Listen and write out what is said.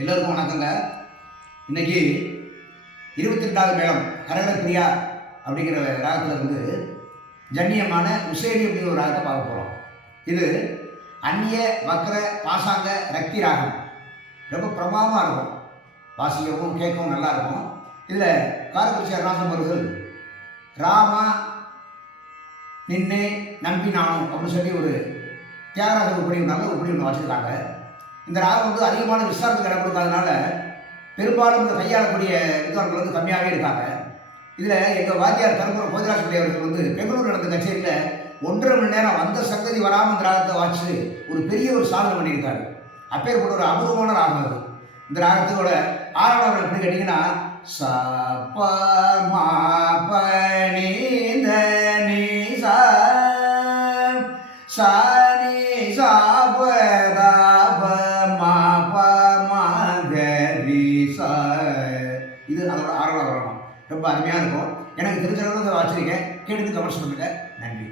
எல்லோருக்கும் வணக்கங்க. இன்னைக்கு 22வது மேளம் ஹரஹர பிரியா அப்படிங்கிற ராகத்தில் இருந்து ஜன்னியமான உசேனி அப்படிங்கிற ஒரு ராகத்தை பார்க்க போகிறோம். இது அந்நிய வக்ர பாசாங்க ரக்தி ராகம். ரொம்ப பிரமாதமாக இருக்கும், வாசிக்கவும் கேட்கவும் நல்லா இருக்கும். இதில் காரக்குறிச்சி அருணாசலம் அவர்கள் ராமா நின்னே நம்பினானும் அப்படின்னு சொல்லி ஒரு தியாகராஜ உருப்படி ஒன்று வச்சுருக்காங்க. இந்த ராகம் வந்து அதிகமான விசாரத்துக்கு இடம் கொடுக்காதனால பெரும்பாலும் இந்த கையாளக்கூடிய வித்வான்கள் வந்து கம்மியாகவே இருக்காங்க. இதில் எங்கள் வாத்தியார் தருமபுரம் போஜராஜ் பிள்ளை அவர்கள் வந்து பெங்களூர் நடந்த கச்சேரியில் 1.5 மணி நேரம் வந்த சங்கதி வராமல் இந்த ராகத்தை வாசித்து ஒரு பெரிய ஒரு சாதனை பண்ணியிருக்காரு. அப்பேற்பட்ட ஒரு அபூர்வமான ராகம் அது. இந்த ராகத்தோட ஆறாவது எப்படி கேட்டிங்கன்னா ச ப ம ப நீ த நீ சா சா நீ சா ப த ப ம ப ம க ரி சா. இது அதோட ஆறாவது வரணும். ரொம்ப அருமையாக இருக்கும். எனக்கு தெரிஞ்ச அளவுக்கு அதை வச்சிருக்கேன். கேட்டுட்டு கமெண்ட்ஸ் பண்ணுங்க. நன்றி.